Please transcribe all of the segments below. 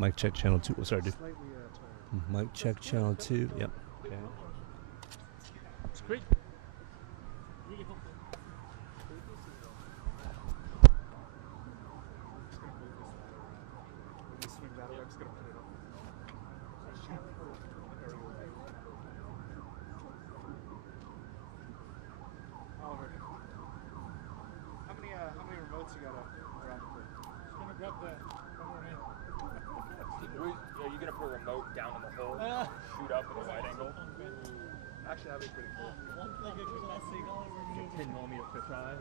Mic check channel 2. Oh, sorry, dude. Slightly tired. Mic check channel 2. Yep. Okay. It's great. Swing that way. I'm just gonna put it up. Oliver, how many remotes you got up around the place? Just gonna grab that. Are you gonna put a remote down in the hole? Shoot up at a wide angle? Actually, that'd be pretty cool. 10mm fisheye.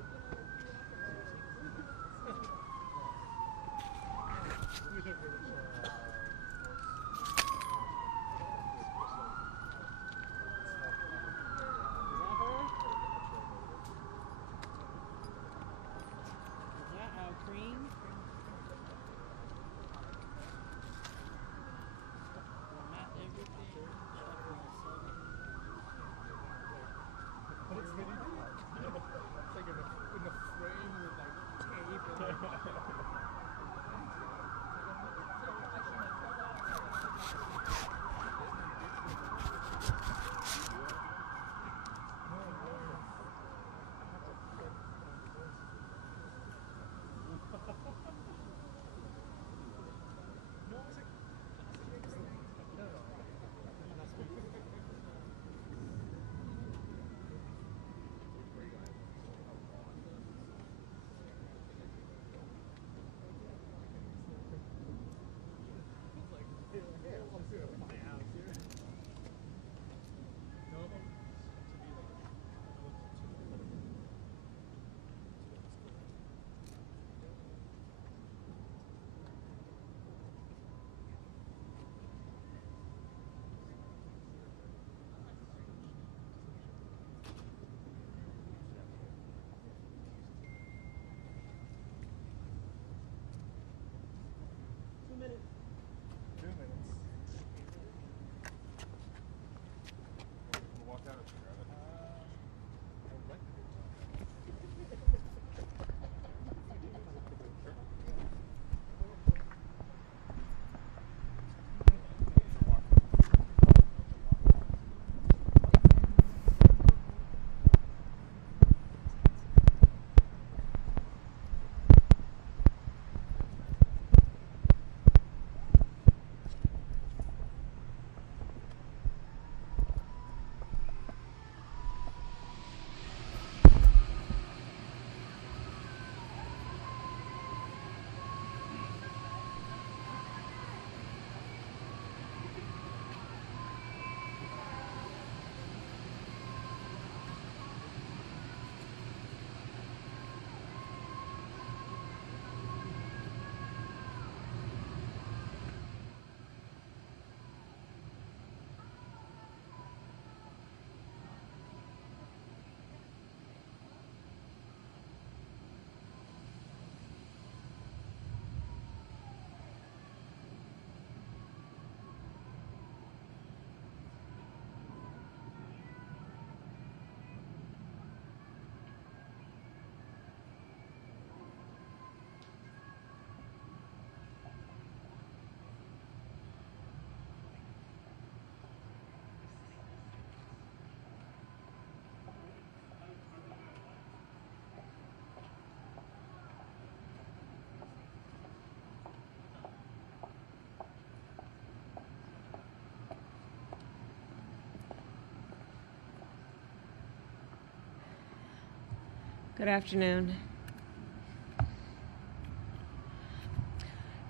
Good afternoon.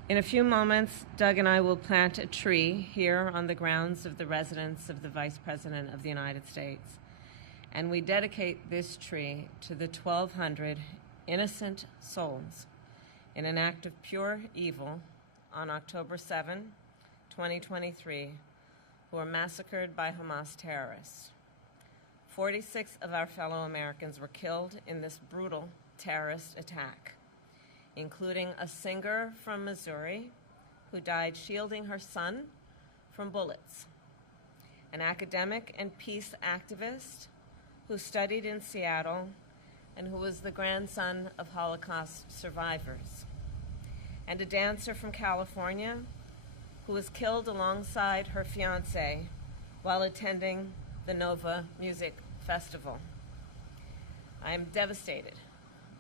In a few moments, Doug and I will plant a tree here on the grounds of the residence of the Vice President of the United States. And we dedicate this tree to the 1,200 innocent souls in an act of pure evil on October 7, 2023, who were massacred by Hamas terrorists. 46 of our fellow Americans were killed in this brutal terrorist attack, including a singer from Missouri who died shielding her son from bullets, an academic and peace activist who studied in Seattle and who was the grandson of Holocaust survivors, and a dancer from California who was killed alongside her fiancé while attending the Nova Music Festival. I am devastated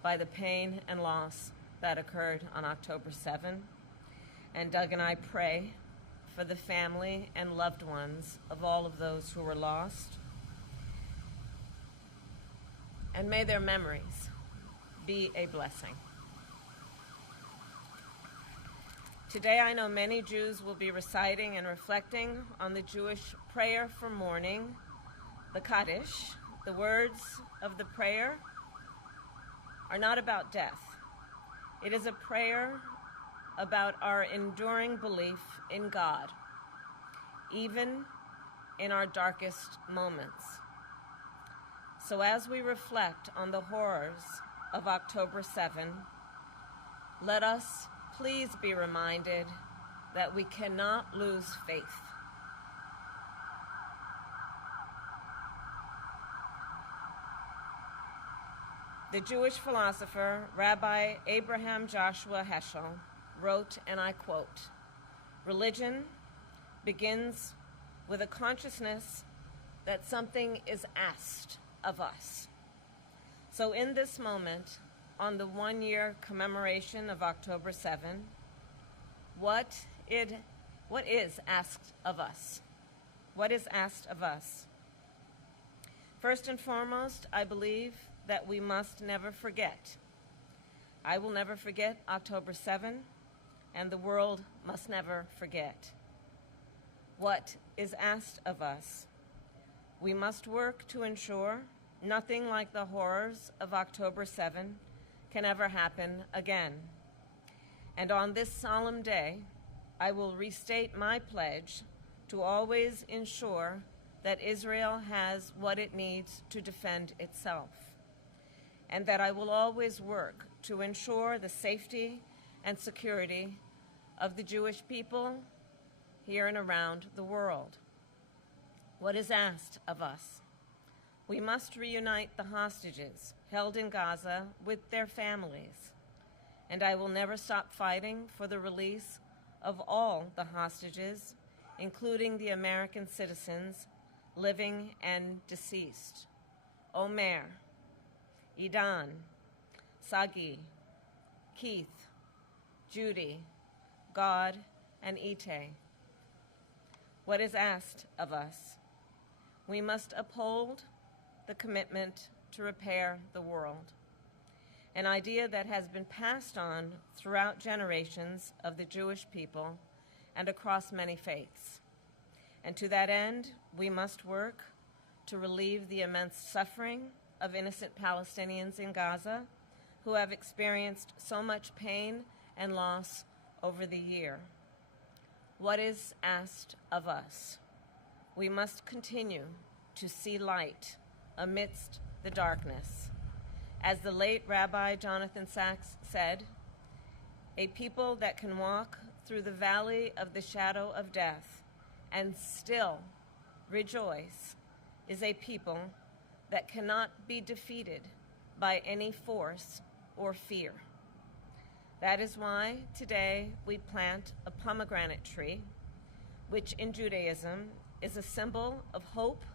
by the pain and loss that occurred on October 7, and Doug and I pray for the family and loved ones of all of those who were lost, and may their memories be a blessing. Today, I know many Jews will be reciting and reflecting on the Jewish prayer for mourning, the Kaddish. The words of the prayer are not about death. It is a prayer about our enduring belief in God, even in our darkest moments. So as we reflect on the horrors of October 7, let us please be reminded that we cannot lose faith. The Jewish philosopher Rabbi Abraham Joshua Heschel wrote, and I quote, "Religion begins with a consciousness that something is asked of us." So in this moment, on the one-year commemoration of October 7, what is asked of us? What is asked of us? First and foremost, I believe that we must never forget. I will never forget October 7, and the world must never forget. What is asked of us? We must work to ensure nothing like the horrors of October 7 can ever happen again. And on this solemn day, I will restate my pledge to always ensure that Israel has what it needs to defend itself, and that I will always work to ensure the safety and security of the Jewish people here and around the world. What is asked of us? We must reunite the hostages held in Gaza with their families, and I will never stop fighting for the release of all the hostages, including the American citizens, living and deceased: Omer, Idan, Sagi, Keith, Judy, God, and Ite. What is asked of us? We must uphold the commitment to repair the world, an idea that has been passed on throughout generations of the Jewish people and across many faiths. And to that end, we must work to relieve the immense suffering of innocent Palestinians in Gaza who have experienced so much pain and loss over the year. What is asked of us? We must continue to see light amidst the darkness. As the late Rabbi Jonathan Sachs said, "A people that can walk through the valley of the shadow of death and still rejoice is a people that cannot be defeated by any force or fear." That is why today we plant a pomegranate tree, which in Judaism is a symbol of hope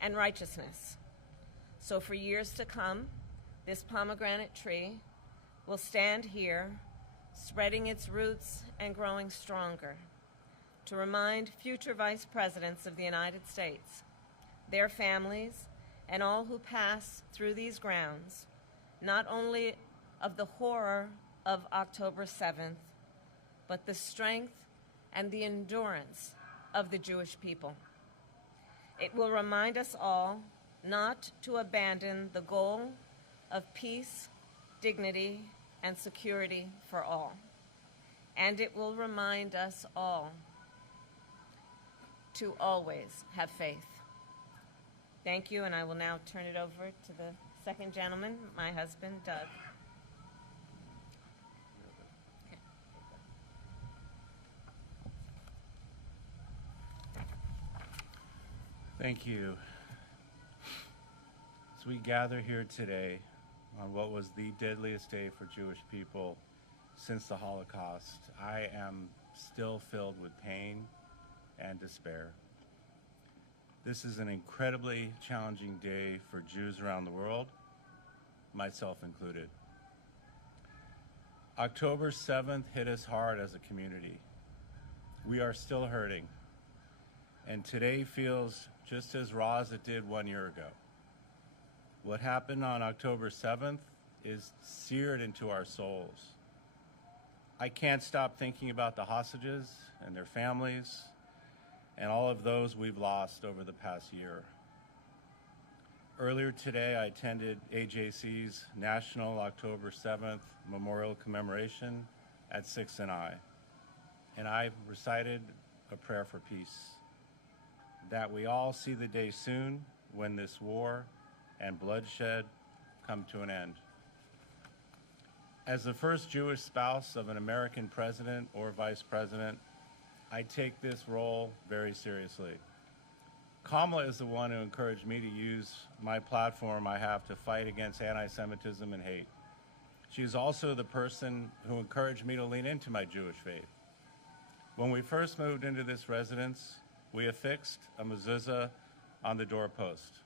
and righteousness. So for years to come, this pomegranate tree will stand here, spreading its roots and growing stronger, to remind future vice presidents of the United States, their families, and all who pass through these grounds, not only of the horror of October 7th, but the strength and the endurance of the Jewish people. It will remind us all not to abandon the goal of peace, dignity, and security for all. And it will remind us all to always have faith. Thank you, and I will now turn it over to the second gentleman, my husband, Doug. Thank you. As we gather here today on what was the deadliest day for Jewish people since the Holocaust, I am still filled with pain and despair. This is an incredibly challenging day for Jews around the world, myself included. October 7th hit us hard as a community. We are still hurting, and today feels just as raw as it did 1 year ago. What happened on October 7th is seared into our souls. I can't stop thinking about the hostages and their families and all of those we've lost over the past year. Earlier today, I attended AJC's National October 7th Memorial Commemoration at 6 and I recited a prayer for peace, that we all see the day soon when this war and bloodshed come to an end. As the first Jewish spouse of an American president or vice president, I take this role very seriously. Kamala is the one who encouraged me to use my platform I have to fight against anti-Semitism and hate. She's also the person who encouraged me to lean into my Jewish faith. When we first moved into this residence, we affixed a mezuzah on the doorpost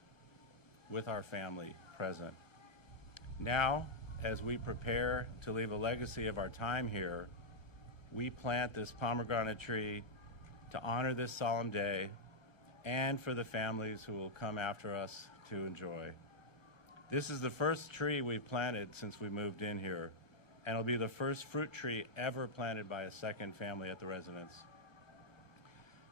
with our family present. Now, as we prepare to leave a legacy of our time here, we plant this pomegranate tree to honor this solemn day and for the families who will come after us to enjoy. This is the first tree we've planted since we moved in here, and it'll be the first fruit tree ever planted by a second family at the residence.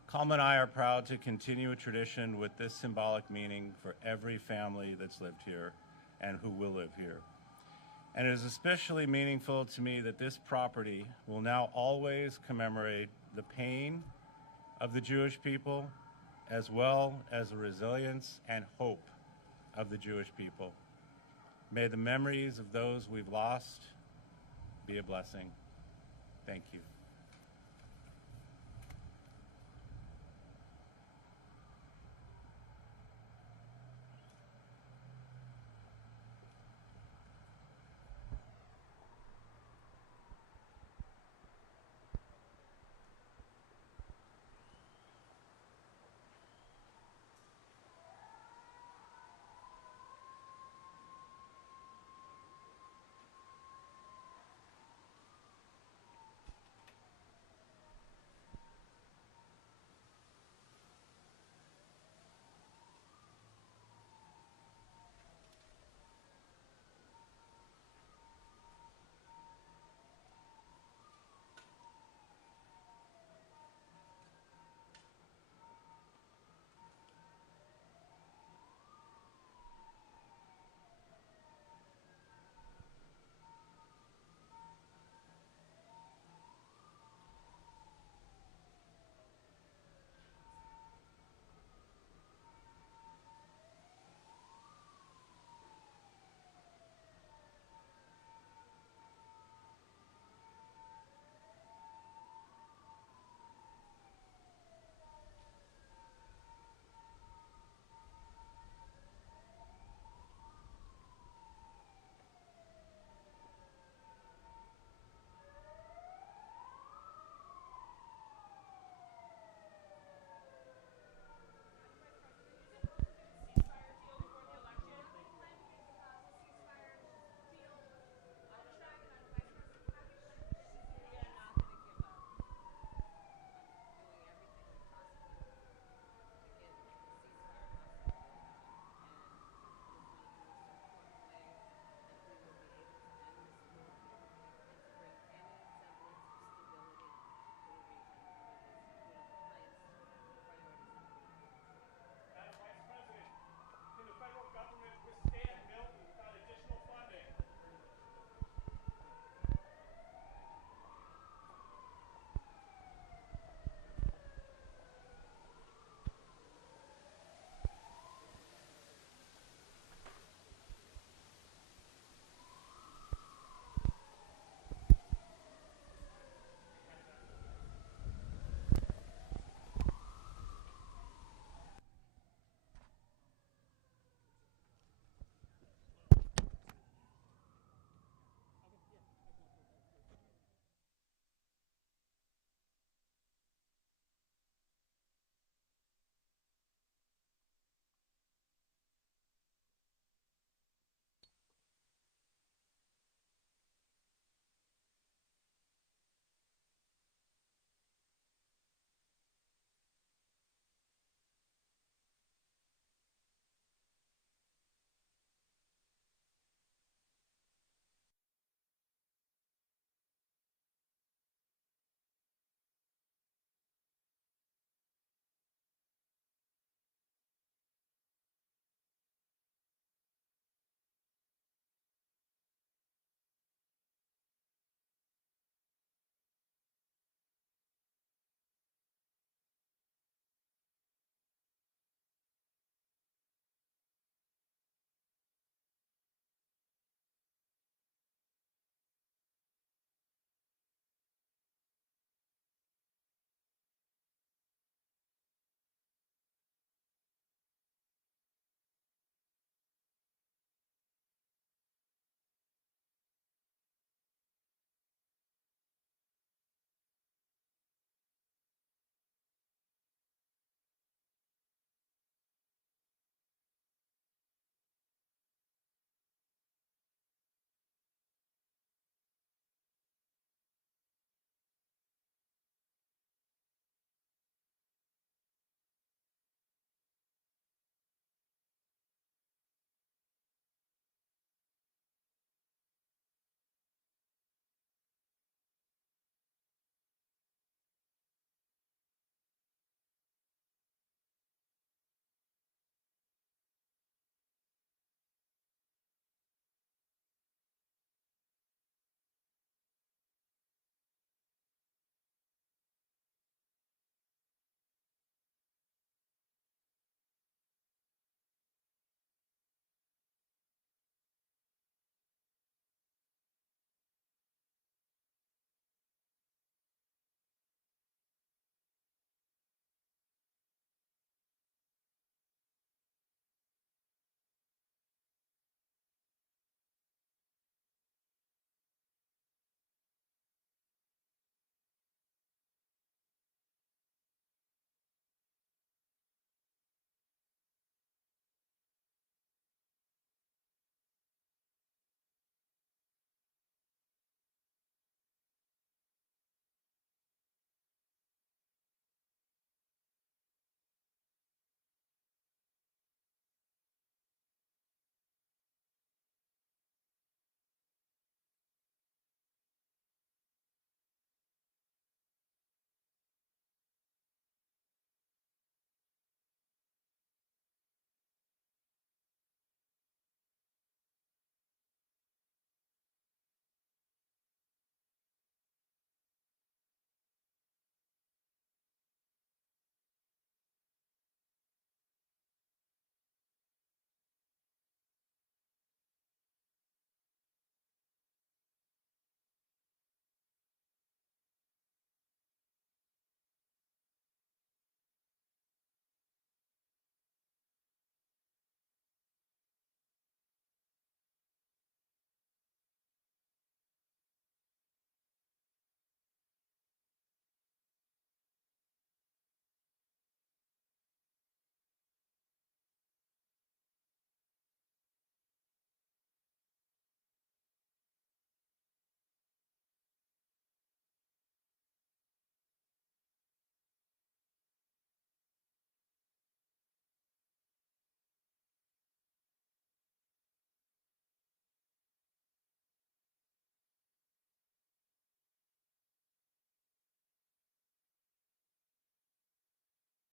Kamala and I are proud to continue a tradition with this symbolic meaning for every family that's lived here and who will live here. And it is especially meaningful to me that this property will now always commemorate the pain of the Jewish people, as well as the resilience and hope of the Jewish people. May the memories of those we've lost be a blessing. Thank you.